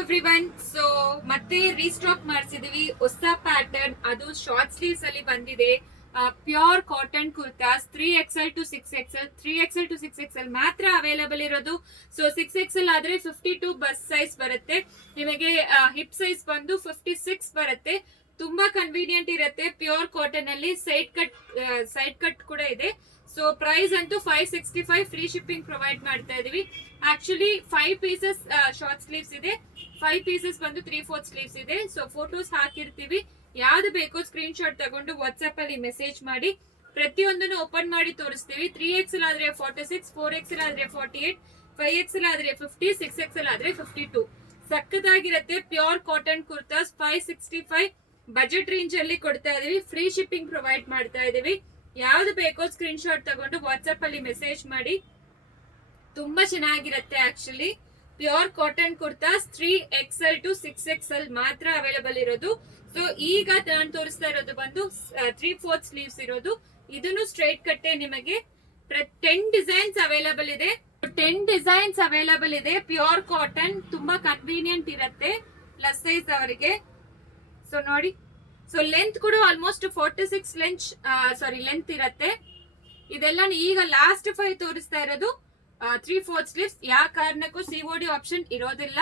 Everyone. So ಮತ್ತೆ restock ಮಾಡಿಸಿದೀವಿ ಹೊಸ pattern, ಅದು ಶಾರ್ಟ್ ಸ್ಲೀವ್ಸ್ ಅಲ್ಲಿ ಬಂದಿದೆ. Pure cotton kurtas 3XL to 6XL, 3XL to 6XL ಮಾತ್ರ ಅವೈಲೇಬಲ್ ಇರೋದು. ಸೊ 6XL ಆದ್ರೆ 52 ಬಸ್ ಸೈಜ್ ಬರುತ್ತೆ ನಿಮಗೆ. ಹಿಪ್ ಸೈಜ್ ಬಂದು 56 ಬರುತ್ತೆ. ತುಂಬಾ ಕನ್ವೀನಿಯಂಟ್ ಇರುತ್ತೆ. ಪ್ಯೂರ್ ಕಾಟನ್ ಅಲ್ಲಿ ಸೈಡ್ ಕಟ್ ಕೂಡ ಇದೆ. ಸೊ ಪ್ರೈಸ್ ಅಂತೂ 565, ಫ್ರೀ ಶಿಪ್ಪಿಂಗ್ ಪ್ರೊವೈಡ್ ಮಾಡ್ತಾ ಇದೀವಿ. ಆಕ್ಚುಲಿ 5 ಪೀಸಸ್ ಶಾರ್ಟ್ ಸ್ಲೀವ್ಸ್ ಇದೆ, 5 ಪೀಸಸ್ ಬಂದು 3/4 ಸ್ಲೀವ್ಸ್ ಇದೆ. ಸೊ ಫೋಟೋಸ್ ಹಾಕಿರ್ತೀವಿ, ಯಾವ್ದು ಬೇಕೋ ಸ್ಕ್ರೀನ್ ಶಾಟ್ ತಗೊಂಡು ವಾಟ್ಸ್ಆಪ್ ಅಲ್ಲಿ ಮೆಸೇಜ್ ಮಾಡಿ. ಪ್ರತಿಯೊಂದನ್ನು ಓಪನ್ ಮಾಡಿ ತೋರಿಸ್ತೀವಿ. 3XL ಆದ್ರೆ 46, 4XL ಆದ್ರೆ 48, 5XL ಆದ್ರೆ 50, 6XL ಆದ್ರೆ 52. ಸಕ್ಕದಾಗಿರುತ್ತೆ. Pure cotton kurtas 565 budget range ಅಲ್ಲಿ ಕೊಡ್ತಾ ಇದೀವಿ. ಫ್ರೀ ಶಿಪ್ಪಿಂಗ್ ಪ್ರೊವೈಡ್ ಮಾಡ್ತಾ ಇದೀವಿ. ಯಾವ್ದು ಬೇಕೋ ಸ್ಕ್ರೀನ್ ಶಾಟ್ ತಗೊಂಡು ವಾಟ್ಸ್ಆಪ್ ಅಲ್ಲಿ ಮೆಸೇಜ್ ಮಾಡಿ. ತುಂಬಾ ಚೆನ್ನಾಗಿರುತ್ತೆ. Actually pure cotton kurtas 3XL to 6XL ಮಾತ್ರ ಅವೈಲೇಬಲ್ ಇರೋದು. ಸೊ ಈಗ ನಾನು ತೋರಿಸ್ತಾ ಇರೋದು ಬಂದು 3/4 ಸ್ಲೀವ್ಸ್ ಇರೋದು. ಇದನ್ನು ಸ್ಟ್ರೈಟ್ ಕಟ್ಟೆ ನಿಮಗೆ 10 ಡಿಸೈನ್ಸ್ ಅವೈಲೇಬಲ್ ಇದೆ. 10 ಡಿಸೈನ್ಸ್ ಅವೈಲೇಬಲ್ ಇದೆ. ಪ್ಯೂರ್ ಕಾಟನ್, ತುಂಬಾ ಕನ್ವೀನಿಯಂಟ್ ಇರುತ್ತೆ ಪ್ಲಸ್ ಸೈಜ್ ಅವರಿಗೆ. ಸೊ ನೋಡಿ, ಸೊ ಲೆಂತ್ ಕೂಡ ಆಲ್ಮೋಸ್ಟ್ 46 ಲೆಂತ್ ಇರುತ್ತೆ. ಇದೆಲ್ಲ ಈಗ ಲಾಸ್ಟ್ 5 ತೋರಿಸ್ತಾ ಇರೋದು 3/4 ಸ್ಲೀವ್ಸ್. ಯಾವ ಕಾರಣಕ್ಕೂ COD ಆಪ್ಷನ್ ಇರೋದಿಲ್ಲ.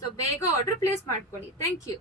ಸೊ ಬೇಗ ಆರ್ಡರ್ ಪ್ಲೇಸ್ ಮಾಡ್ಕೊಳ್ಳಿ. Thank you.